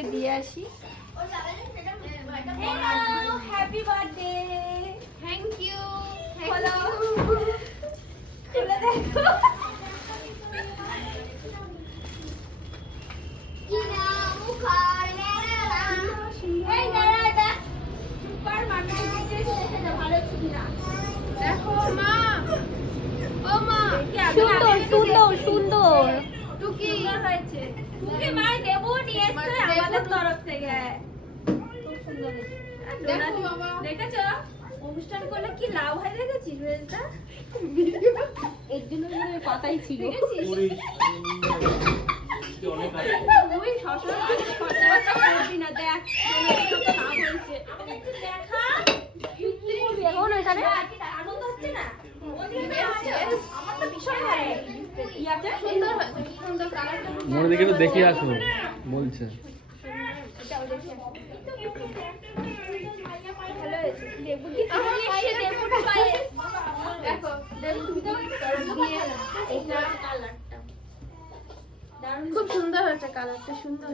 মাকে দিয়ে আসি। Happy birthday. Thank you. বলো খুলে দেখো এই দাঁড়া দেখ সুপার মাকে দিতে এসে ভালো ছবি না দেখো মা। ও মা সুন্দর সুন্দর সুন্দর টুকি হয়েছে। টুকি মাই দেবো নিয়ে এসেছে আমাদের তরফ থেকে। খুব সুন্দর হয়েছে। দেখো বাবা দেখেছো অনুষ্ঠান করলে কি লাভ হয় দেখেছিস বেশটা এর জন্য পাতাই ছিল। ওই শ্বশুর খরচা বাচ্চা করবি না দেখ লাভ হয়েছে দেখা এখন এখানে আনন্দ হচ্ছে না। আমার তো ভীষণ ভালো ইয়াতে সুন্দর সুন্দর কালারটা মনে দেখে তো দেখে আসো বলছে। খুব সুন্দর হয়েছে কালারটা সুন্দর।